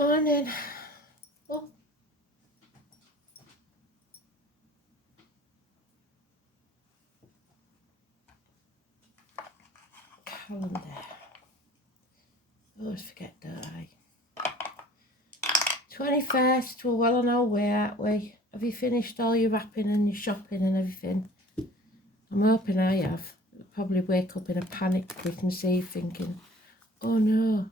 Morning. Oh. Calendar. I always forget, don't I? 21st, we're well on our way, aren't we? Have you finished all your wrapping and your shopping and everything? I'm hoping I have. I'll probably wake up in a panic Christmas Eve thinking, oh no,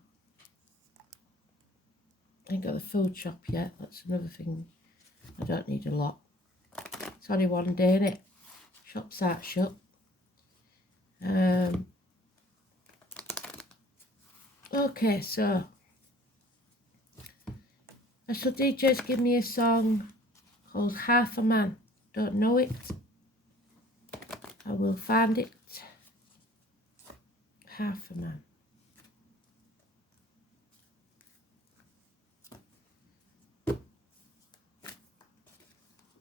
I ain't got the food shop yet. That's another thing. I don't need a lot. It's only one day, innit? Shops aren't shut. Okay, so Special DJ's give me a song called Half a Man. Don't know it. I will find it. Half a Man.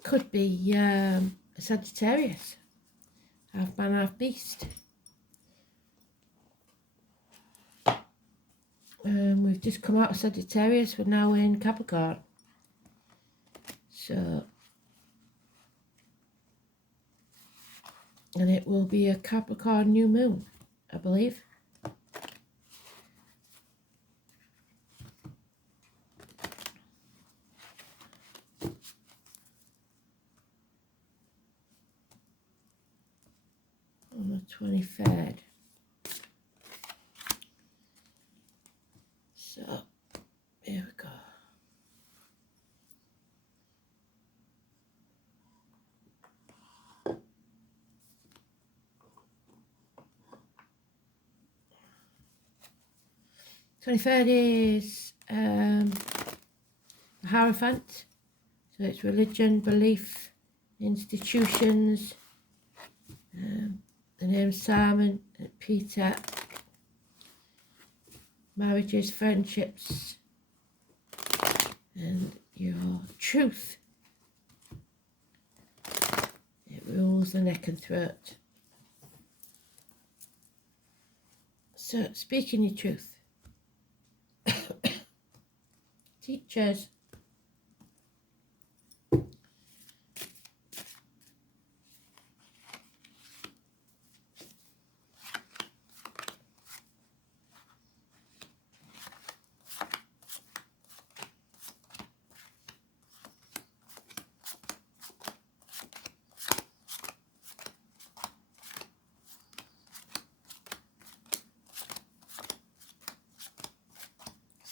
Could be a Sagittarius. Half man, half beast. We've just come out of Sagittarius. We're now in Capricorn. So, and it will be a Capricorn new moon, I believe. On the 23rd. So, here we go. Twenty-third is the Hierophant. So it's religion, belief, institutions. The name's Simon, Peter. Marriages, friendships, and your truth. It rules the neck and throat. So, speaking your truth. Teachers.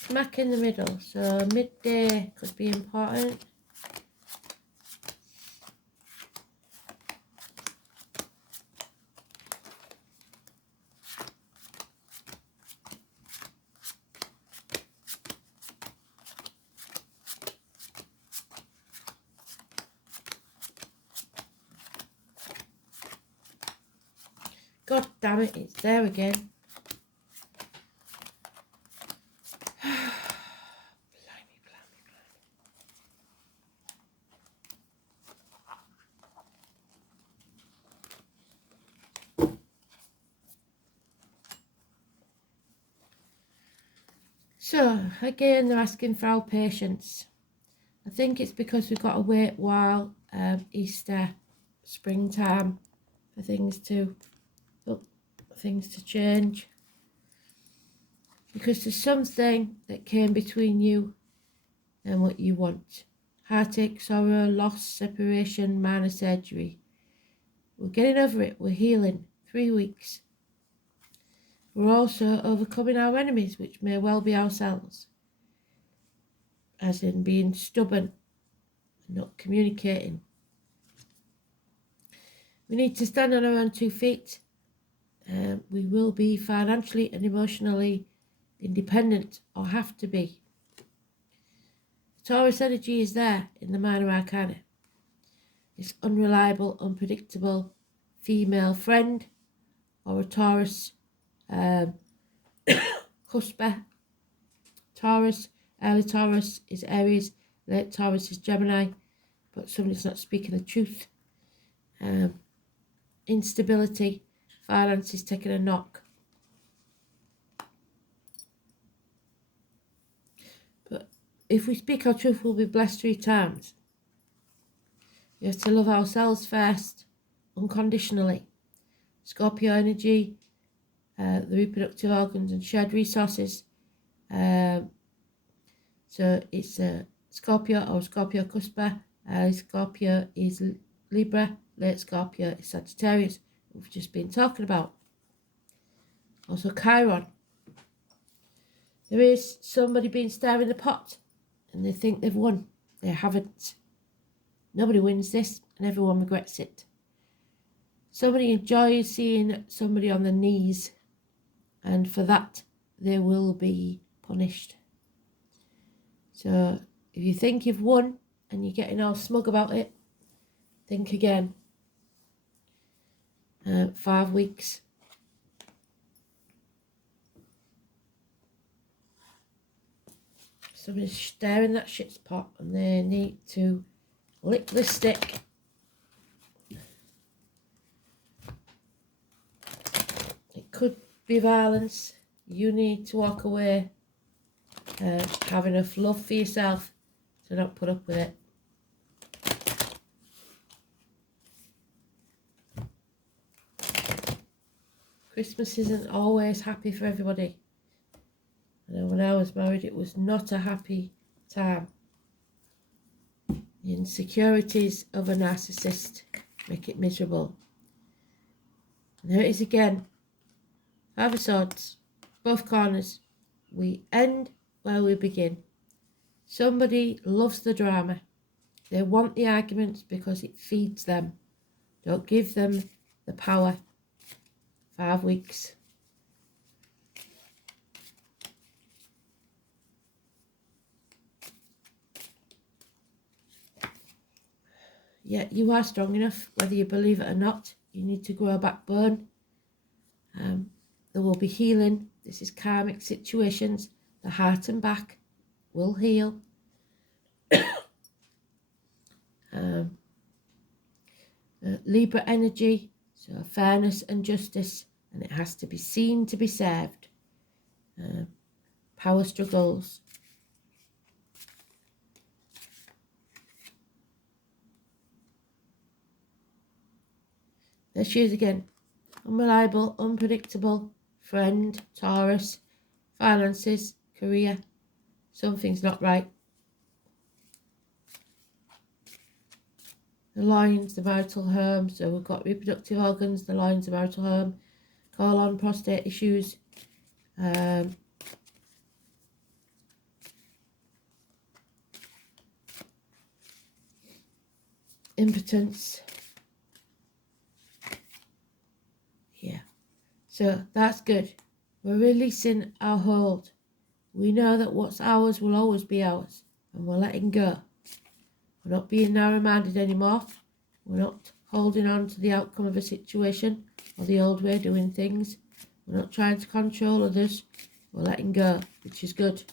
Smack in the middle, so midday could be important. God damn it, it's there again. So, again, they're asking for our patience. I think it's because we've got to wait while Easter, springtime, for things to change. Because there's something that came between you and what you want. Heartache, sorrow, loss, separation, minor surgery. We're getting over it. We're healing. 3 weeks. We're also overcoming our enemies, which may well be ourselves. As in being stubborn and not communicating. We need to stand on our own 2 feet. We will be financially and emotionally independent, or have to be. Taurus energy is there in the minor arcana. It's unreliable, unpredictable female friend, or a Taurus cusper. Taurus, early Taurus is Aries, late Taurus is Gemini, but somebody's not speaking the truth. Instability, finances taking a knock. But if we speak our truth, we'll be blessed 3 times. We have to love ourselves first, unconditionally. Scorpio energy, the reproductive organs and shared resources. So it's Scorpio or Scorpio Cuspa. Scorpio is Libra, late Scorpio is Sagittarius, we've just been talking about. Also Chiron. There is somebody being stirred in the pot and they think they've won. They haven't. Nobody wins this and everyone regrets it. Somebody enjoys seeing somebody on their knees, and for that they will be punished. So if you think you've won and you're getting all smug about it, think again. 5 weeks. Somebody's stirring that shit's pot and they need to lick the stick. It could be violence. You need to walk away. Have enough love for yourself to not put up with it. Christmas isn't always happy for everybody. I know when I was married it was not a happy time. The insecurities of a narcissist make it miserable. And there it is again. 5 of Swords, both corners. We end where we begin. Somebody loves the drama. They want the arguments because it feeds them. Don't give them the power. 5 weeks. Yeah, you are strong enough, whether you believe it or not. You need to grow a backbone. There will be healing. This is karmic situations. The heart and back will heal. Libra energy, so fairness and justice, and it has to be seen to be served. Power struggles. There she is again. Unreliable, unpredictable, friend, Taurus, finances, career. Something's not right. The lines, the marital home. So we've got reproductive organs, the lines, the marital home. Colon, prostate issues. Impotence. Yeah. So that's good. We're releasing our hold. We know that what's ours will always be ours. And we're letting go. We're not being narrow-minded anymore. We're not holding on to the outcome of a situation or the old way of doing things. We're not trying to control others. We're letting go, which is good.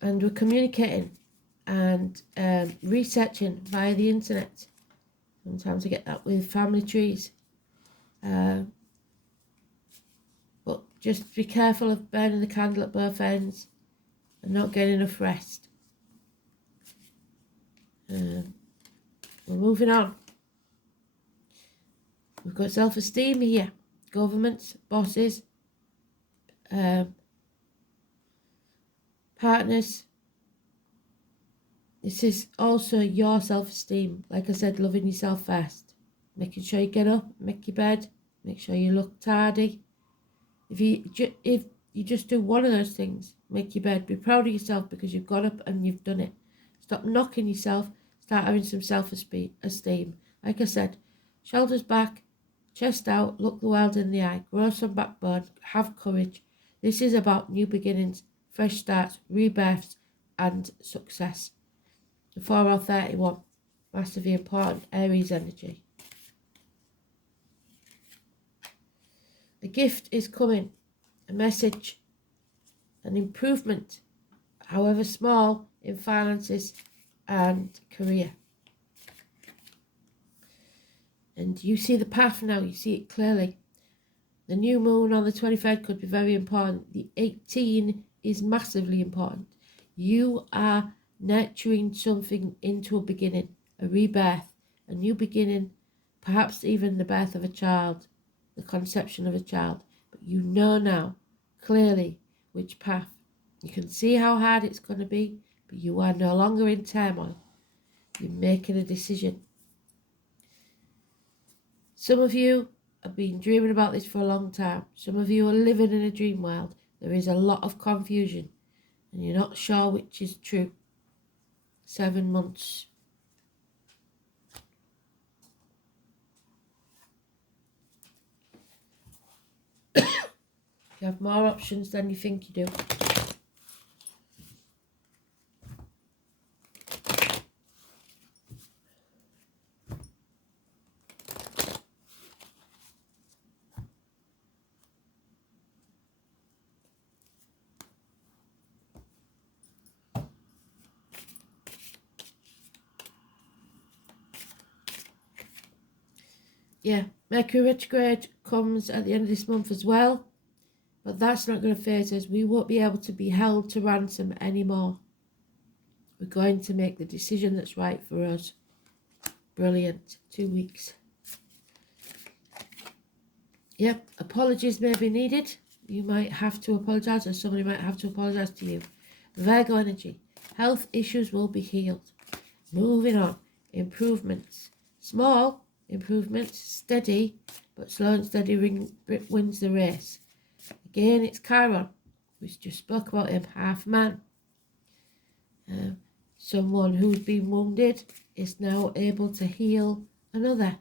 And we're communicating and researching via the internet. Sometimes I get that with family trees. But just be careful of burning the candle at both ends and not getting enough rest. We're moving on. We've got self-esteem here. Governments, bosses, partners. This is also your self-esteem. Like I said, loving yourself first. Making sure you get up, make your bed, make sure you look tidy. If you just do one of those things, make your bed, be proud of yourself because you've got up and you've done it. Stop knocking yourself, start having some self-esteem. Like I said, shoulders back, chest out, look the world in the eye, grow some backbone, have courage. This is about new beginnings, fresh starts, rebirths and success. The 4 or 31, massively important, Aries energy. A gift is coming, a message, an improvement, however small, in finances and career. And you see the path now, you see it clearly. The new moon on the 23rd could be very important. The 18 is massively important. You are nurturing something into a beginning, a rebirth, a new beginning, perhaps even the birth of a child, the conception of a child. But you know now clearly which path. You can see how hard it's going to be, but you are no longer in turmoil. You're making a decision. Some of you have been dreaming about this for a long time. Some of you are living in a dream world. There is a lot of confusion and you're not sure which is true. 7 months. You have more options than you think you do. Yeah, Mercury retrograde comes at the end of this month as well, but that's not going to phase us. We won't be able to be held to ransom anymore. We're going to make the decision that's right for us. Brilliant. 2 weeks. Yep, apologies may be needed. You might have to apologise, or somebody might have to apologise to you. Virgo energy. Health issues will be healed. Moving on. Improvements. Small improvements. Steady, but slow and steady wins the race. Again, it's Chiron. We just spoke about him. Half man. Someone who's been wounded is now able to heal another.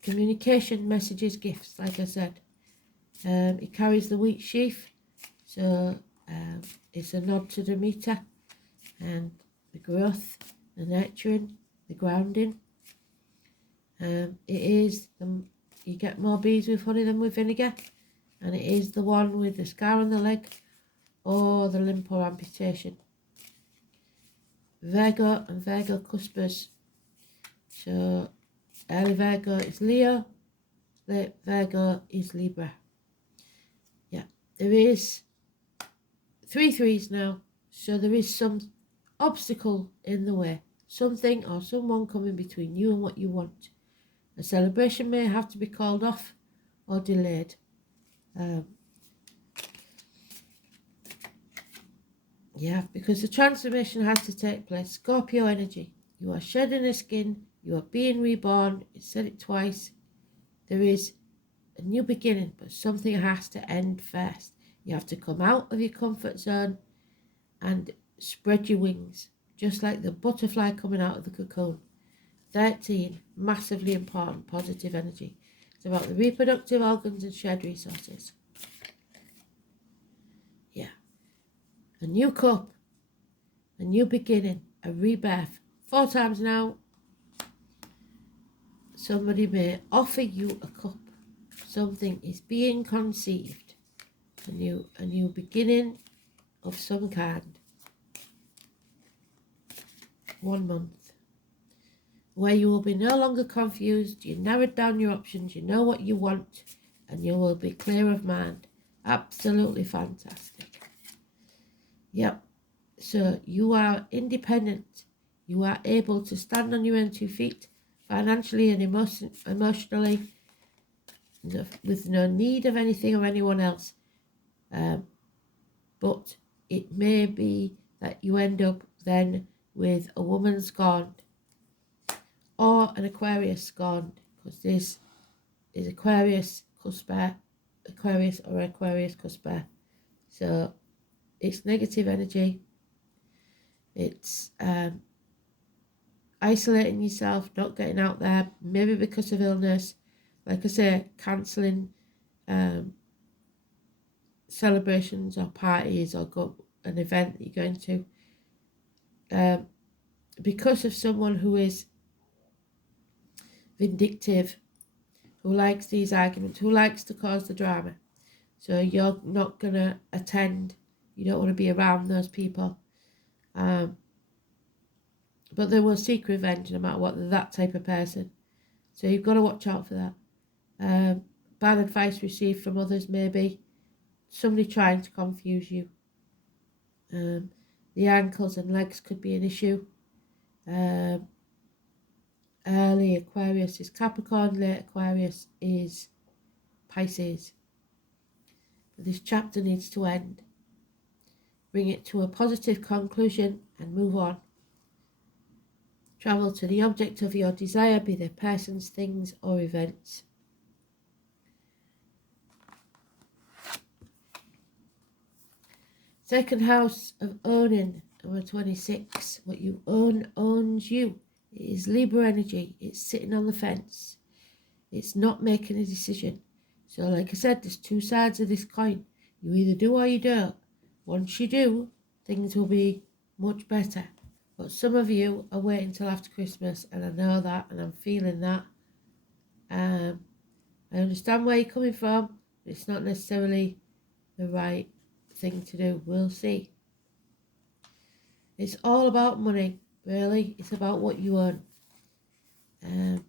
Communication, messages, gifts, like I said. It carries the wheat sheaf, so it's a nod to Demeter and the growth, the nurturing, the grounding. It is, you get more bees with honey than with vinegar, and it is the one with the scar on the leg or the limp or amputation. Virgo and Virgo cuspers. So early Virgo is Leo, late Virgo is Libra. Yeah, there is 3 threes now, so there is some obstacle in the way. Something or someone coming between you and what you want. A celebration may have to be called off or delayed. Yeah, because the transformation has to take place. Scorpio energy. You are shedding a skin. You are being reborn. I said it twice. There is a new beginning, but something has to end first. You have to come out of your comfort zone and spread your wings, just like the butterfly coming out of the cocoon. 13, massively important, positive energy. It's about the reproductive organs and shared resources. Yeah. A new cup, a new beginning, a rebirth. 4 times now, somebody may offer you a cup. Something is being conceived. A new beginning of some kind. 1 month. Where you will be no longer confused. You narrowed down your options. You know what you want. And you will be clear of mind. Absolutely fantastic. Yep. So you are independent. You are able to stand on your own 2 feet. Financially and emotionally. With no need of anything or anyone else. But it may be that you end up then with a woman scorned. Or an Aquarius scorned, because this is Aquarius cusper, Aquarius or Aquarius cusper. So it's negative energy. It's isolating yourself, not getting out there, maybe because of illness. Like I say, cancelling celebrations or parties or an event that you're going to. Because of someone who is vindictive, who likes these arguments, who likes to cause the drama. So you're not going to attend. You don't want to be around those people. But they will seek revenge no matter what. They're that type of person. So you've got to watch out for that. Bad advice received from others maybe somebody trying to confuse you. The ankles and legs could be an issue. Early Aquarius is Capricorn, late Aquarius is Pisces. But this chapter needs to end. Bring it to a positive conclusion and move on. Travel to the object of your desire, be they persons, things, or events. Second house of owning, number 26. What you own owns you. It is Libra energy. It's sitting on the fence. It's not making a decision. So like I said, there's two sides of this coin. You either do or you don't. Once you do, things will be much better. But some of you are waiting till after Christmas, and I know that, and I'm feeling that. I understand where you're coming from, but it's not necessarily the right thing to do. We'll see. It's all about money, really. It's about what you earn. The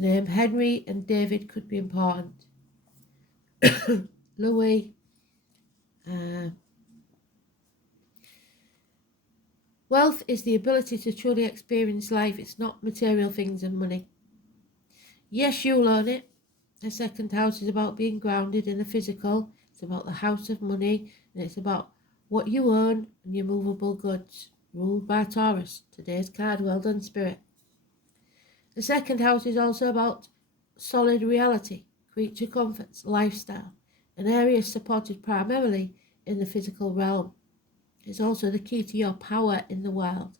name Henry and David could be important. Louis. Wealth is the ability to truly experience life. It's not material things and money. Yes, you'll earn it. The second house is about being grounded in the physical. It's about the house of money, and it's about what you earn and your movable goods. Ruled by Taurus. Today's card. Well done, Spirit. The second house is also about solid reality, creature comforts, lifestyle, an area supported primarily in the physical realm. It's also the key to your power in the world,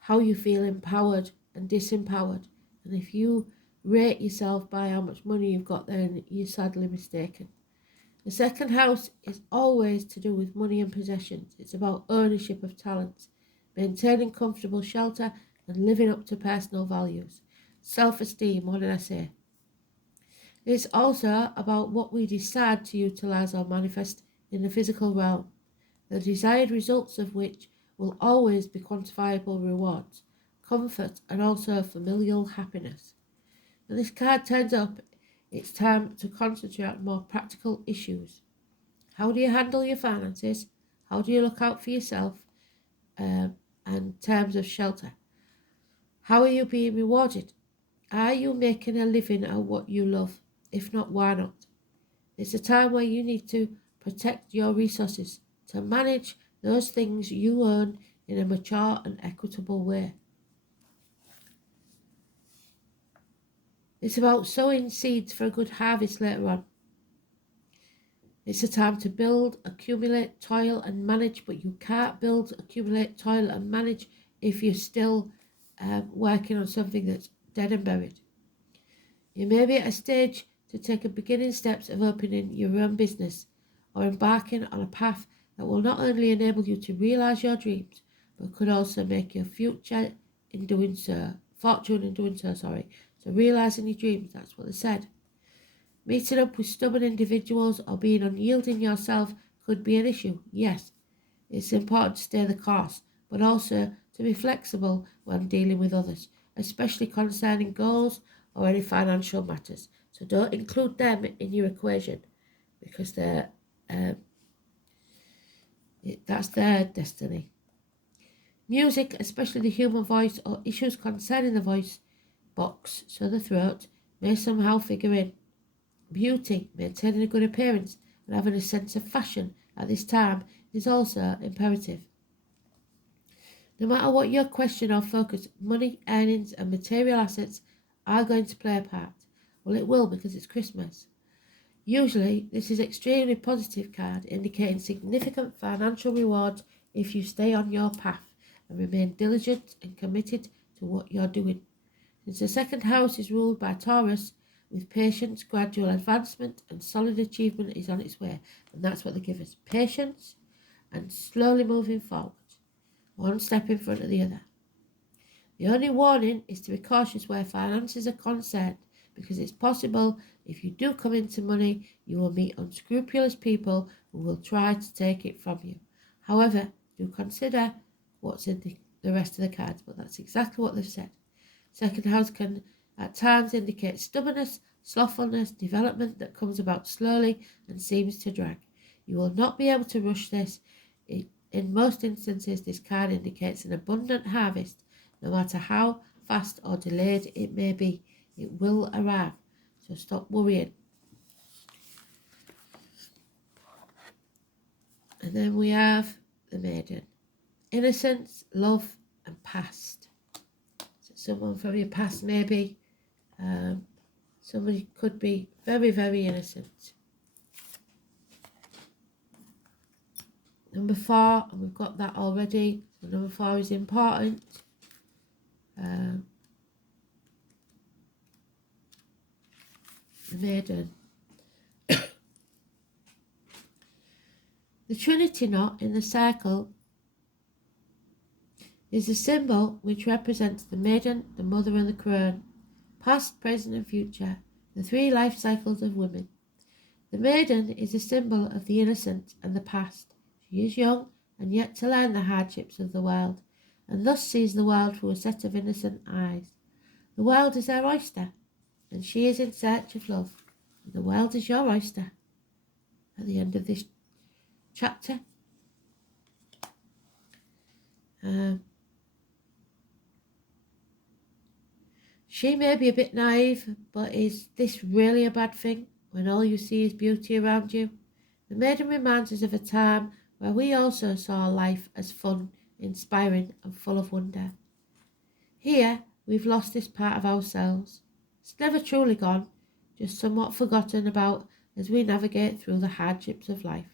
how you feel empowered and disempowered. And if you rate yourself by how much money you've got, then you're sadly mistaken. The second house is always to do with money and possessions. It's about ownership of talents, maintaining comfortable shelter, and living up to personal values. Self-esteem, what did I say? It's also about what we decide to utilize or manifest in the physical realm, the desired results of which will always be quantifiable rewards, comfort, and also familial happiness. When this card turns up, it's time to concentrate on more practical issues. How do you handle your finances? How do you look out for yourself? And terms of shelter. How are you being rewarded? Are you making a living at what you love? If not, why not? It's a time where you need to protect your resources, to manage those things you earn in a mature and equitable way. It's about sowing seeds for a good harvest later on. It's a time to build, accumulate, toil and manage, but you can't build, accumulate, toil and manage if you're still working on something that's dead and buried. You may be at a stage to take a beginning steps of opening your own business or embarking on a path that will not only enable you to realise your dreams, but could also make your fortune in doing so. So realising your dreams, that's what they said. Meeting up with stubborn individuals or being unyielding yourself could be an issue. Yes, it's important to stay the course, but also to be flexible when dealing with others, especially concerning goals or any financial matters. So don't include them in your equation, because they're that's their destiny. Music, especially the human voice or issues concerning the voice box, so the throat, may somehow figure in. Beauty, maintaining a good appearance and having a sense of fashion at this time is also imperative. No matter what your question or focus, money, earnings and material assets are going to play a part. Well, it will, because it's Christmas. Usually, this is extremely positive card, indicating significant financial rewards if you stay on your path and remain diligent and committed to what you're doing. Since the second house is ruled by Taurus, with patience, gradual advancement and solid achievement is on its way. And that's what they give us. Patience and slowly moving forward, one step in front of the other. The only warning is to be cautious where finances are concerned, because it's possible if you do come into money, you will meet unscrupulous people who will try to take it from you. However, do consider what's in the rest of the cards, but that's exactly what they've said. Second house can at times indicate stubbornness, slothfulness, development that comes about slowly and seems to drag. You will not be able to rush this. In most instances, this card indicates an abundant harvest. No matter how fast or delayed it may be, it will arrive. So stop worrying. And then we have the Maiden. Innocence, love, and past. So someone from your past, maybe. Somebody could be very, very innocent. Number 4, and we've got that already. So number 4 is important. The Maiden. The Trinity knot in the circle is a symbol which represents the Maiden, the Mother, and the Crone. Past, present, and future, the 3 life cycles of women. The Maiden is a symbol of the innocent and the past. She is young and yet to learn the hardships of the world, and thus sees the world through a set of innocent eyes. The world is her oyster, and she is in search of love, and the world is your oyster. At the end of this chapter, she may be a bit naive, but is this really a bad thing when all you see is beauty around you? The Maiden reminds us of a time where we also saw life as fun, inspiring, and full of wonder. Here, we've lost this part of ourselves. It's never truly gone, just somewhat forgotten about as we navigate through the hardships of life.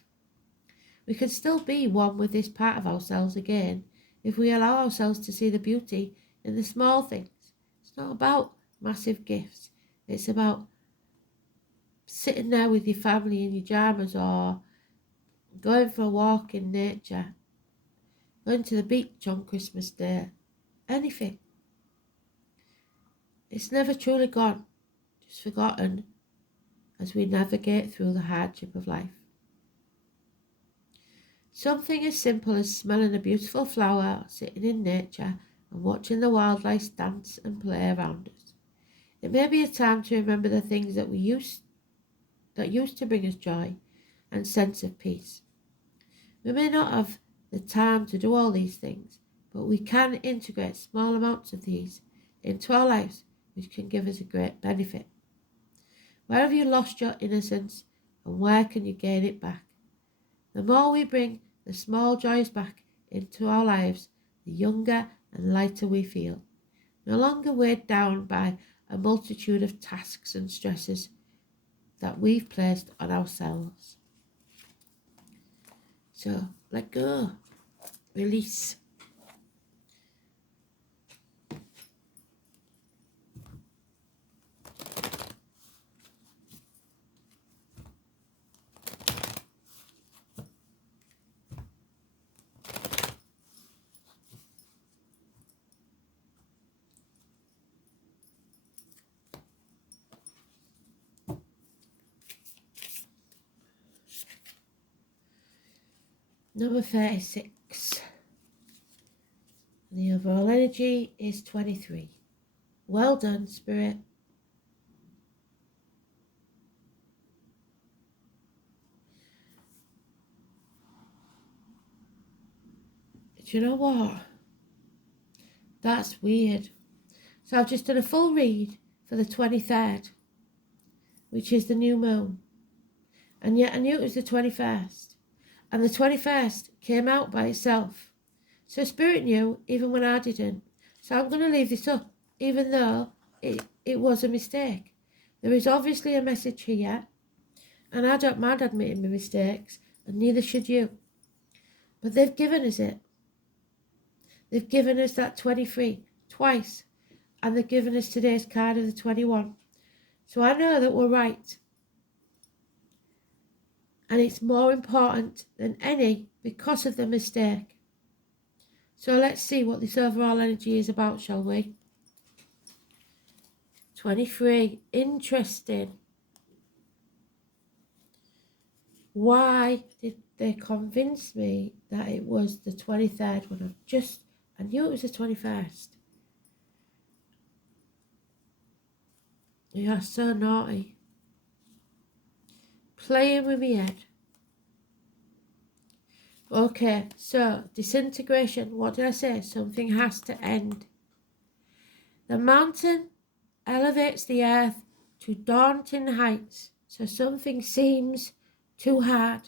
We can still be one with this part of ourselves again if we allow ourselves to see the beauty in the small things. It's not about massive gifts. It's about sitting there with your family in your pyjamas, or going for a walk in nature, going to the beach on Christmas Day, anything. It's never truly gone, just forgotten as we navigate through the hardship of life. Something as simple as smelling a beautiful flower, or sitting in nature and watching the wildlife dance and play around us. It may be a time to remember the things that used to bring us joy and sense of peace. We may not have the time to do all these things, but we can integrate small amounts of these into our lives, which can give us a great benefit. Where have you lost your innocence, and where can you gain it back? The more we bring the small joys back into our lives, the younger and lighter we feel, no longer weighed down by a multitude of tasks and stresses that we've placed on ourselves. So, let go, release. Number 36. The overall energy is 23. Well done, Spirit. Do you know what? That's weird. So I've just done a full read for the 23rd, which is the new moon. And yet I knew it was the 21st. And the 21st came out by itself. So Spirit knew, even when I didn't. So I'm going to leave this up, even though it was a mistake. There is obviously a message here, and I don't mind admitting my mistakes, and neither should you. But they've given us it. They've given us that 23 twice, and they've given us today's card of the 21. So I know that we're right. And it's more important than any because of the mistake. So let's see what this overall energy is about, shall we? 23. Interesting. Why did they convince me that it was the 23rd when I knew it was the 21st? You are so naughty. Playing with me head. Okay, so disintegration, what did I say? Something has to end. The mountain elevates the earth to daunting heights, so something seems too hard.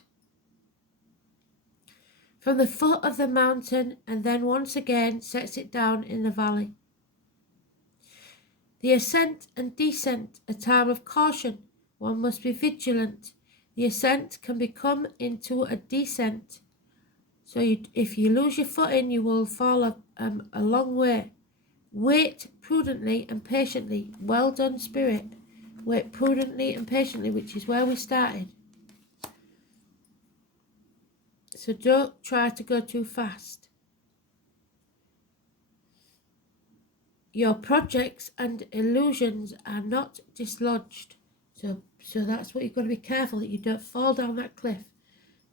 From the foot of the mountain, and then once again sets it down in the valley. The ascent and descent, a time of caution. One must be vigilant. The ascent can become into a descent. So if you lose your footing, you will fall a long way. Wait prudently and patiently. Well done, Spirit. Wait prudently and patiently, which is where we started. So don't try to go too fast. Your projects and illusions are not dislodged. So that's what you've got to be careful, that you don't fall down that cliff.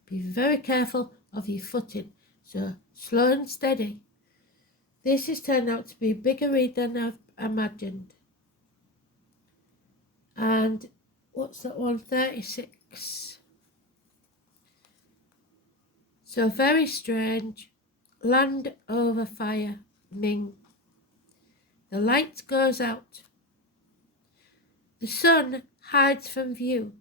Be very careful of your footing. So slow and steady. This has turned out to be a bigger read than I've imagined. And what's that one? 36. So very strange. Land over fire. Ming. The light goes out. The sun hides from view.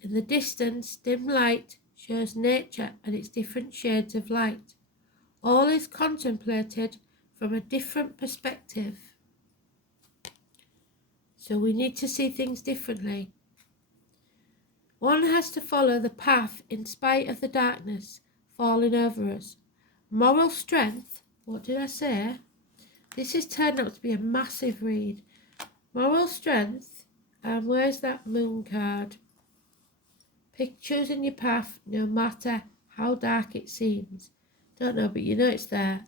In the distance, dim light shows nature and its different shades of light. All is contemplated from a different perspective. So we need to see things differently. One has to follow the path in spite of the darkness falling over us. Moral strength, what did I say? This has turned out to be a massive read. Moral strength, and where's that moon card? Pick choosing your path no matter how dark it seems. Don't know, but you know it's there.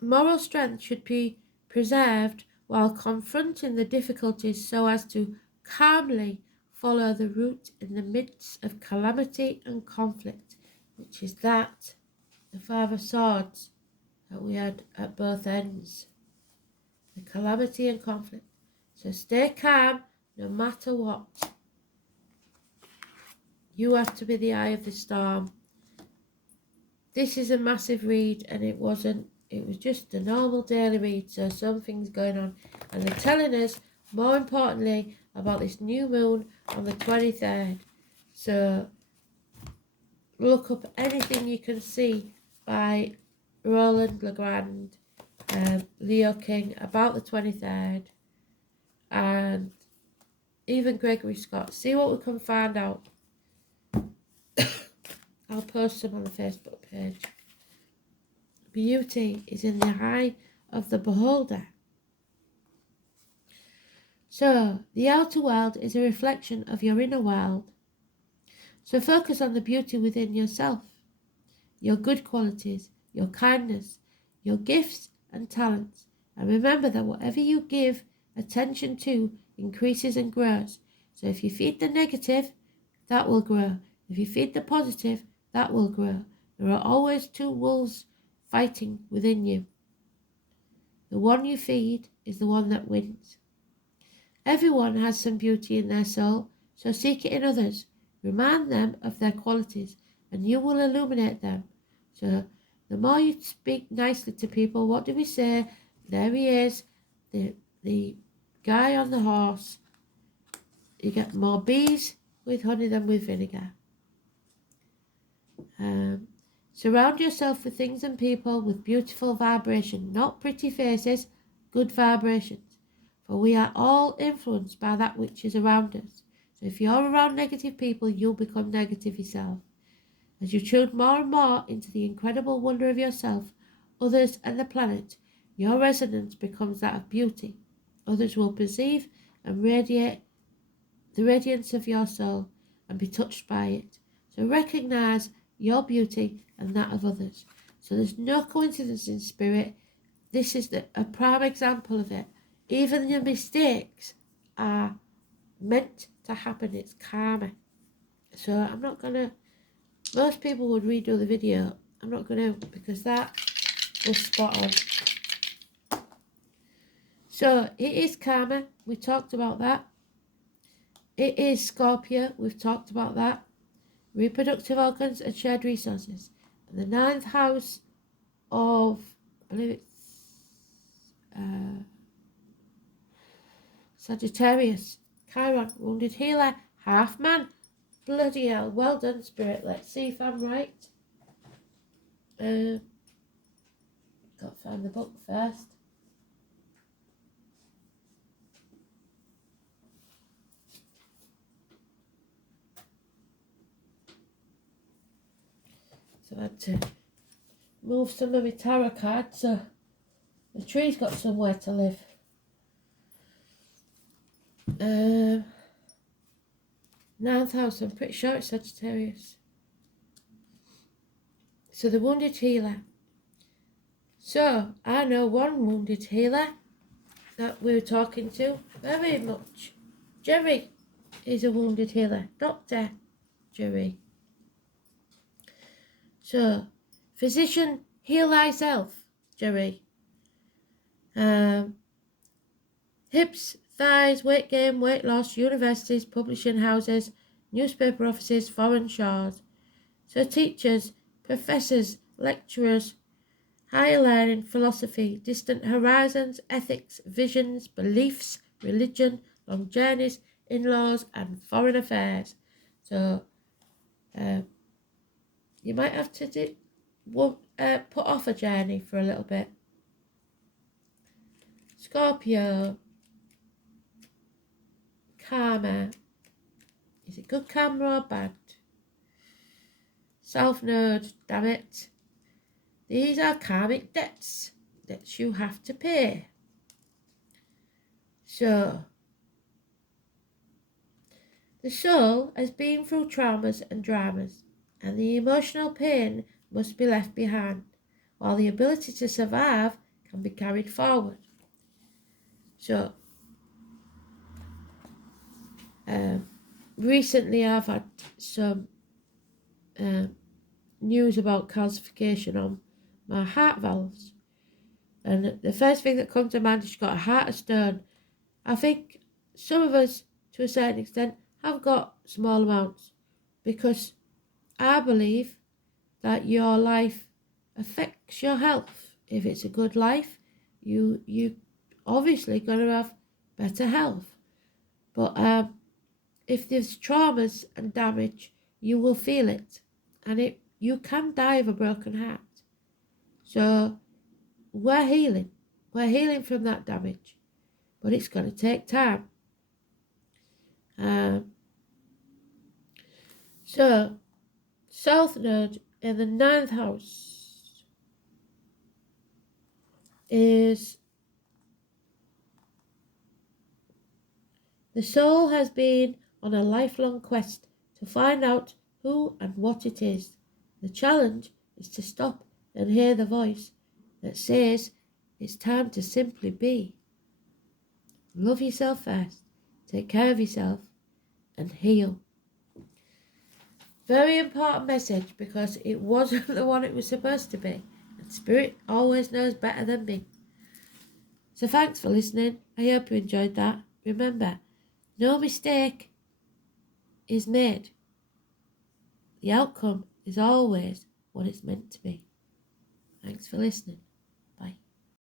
Moral strength should be preserved while confronting the difficulties so as to calmly follow the route in the midst of calamity and conflict, which is that, the Five of Swords that we had at both ends. The calamity and conflict. So stay calm no matter what. You have to be the eye of the storm. This is a massive read, and it was just a normal daily read, so something's going on. And they're telling us, more importantly, about this new moon on the 23rd. So look up anything you can see by Roland Legrand, Leo King, about the 23rd, and even Gregory Scott. See what we can find out. I'll post them on the Facebook page. Beauty is in the eye of the beholder. So, the outer world is a reflection of your inner world. So focus on the beauty within yourself, your good qualities, your kindness, your gifts and talents. And remember that whatever you give attention to increases and grows. So if you feed the negative, that will grow. If you feed the positive, that will grow. There are always two wolves fighting within you. The one you feed is the one that wins. Everyone has some beauty in their soul, so seek it in others. Remind them of their qualities, and you will illuminate them. So the more you speak nicely to people, what do we say? There he is, the guy on the horse. You get more bees with honey than with vinegar. Surround yourself with things and people with beautiful vibration, not pretty faces, good vibrations. For we are all influenced by that which is around us. So if you're around negative people, you'll become negative yourself. As you tune more and more into the incredible wonder of yourself, others, and the planet, your resonance becomes that of beauty. Others will perceive and radiate the radiance of your soul and be touched by it. So recognize your beauty and that of others. So there's no coincidence in spirit. This is a prime example of it. Even your mistakes are meant to happen. It's karma. So I'm not going to, most people would redo the video. I'm not going to, because that was spot on. So it is karma. We talked about that. It is Scorpio. We've talked about that. Reproductive organs and shared resources. And the ninth house of, I believe it's Sagittarius. Chiron, wounded healer, half man. Bloody hell, well done, Spirit. Let's see if I'm right. Got to find the book first. So I had to move some of my tarot cards so the tree's got somewhere to live. Ninth house, I'm pretty sure it's Sagittarius. So the wounded healer. So I know one wounded healer that we were talking to very much. Jerry is a wounded healer. Dr. Jerry. So, physician, heal thyself, Jerry. Hips, thighs, weight gain, weight loss, universities, publishing houses, newspaper offices, foreign shores. So teachers, professors, lecturers, higher learning, philosophy, distant horizons, ethics, visions, beliefs, religion, long journeys, in-laws and foreign affairs. So you might have to put off a journey for a little bit. Scorpio. Karma. Is it good karma or bad? South Node, damn it. These are karmic debts that you have to pay. So, the soul has been through traumas and dramas, and the emotional pain must be left behind, while the ability to survive can be carried forward. So, recently I've had some news about calcification on my heart valves, and the first thing that comes to mind is she's got a heart of stone. I think some of us, to a certain extent, have got small amounts, because I believe that your life affects your health. If it's a good life, you obviously going to have better health. But if there's traumas and damage, you will feel it, and you can die of a broken heart. So we're healing from that damage, but it's going to take time. So South Node in the ninth house is the soul has been on a lifelong quest to find out who and what it is. The challenge is to stop and hear the voice that says it's time to simply be. Love yourself first, take care of yourself, and heal. Very important message, because it wasn't the one it was supposed to be. And Spirit always knows better than me. So thanks for listening. I hope you enjoyed that. Remember, no mistake is made. The outcome is always what it's meant to be. Thanks for listening.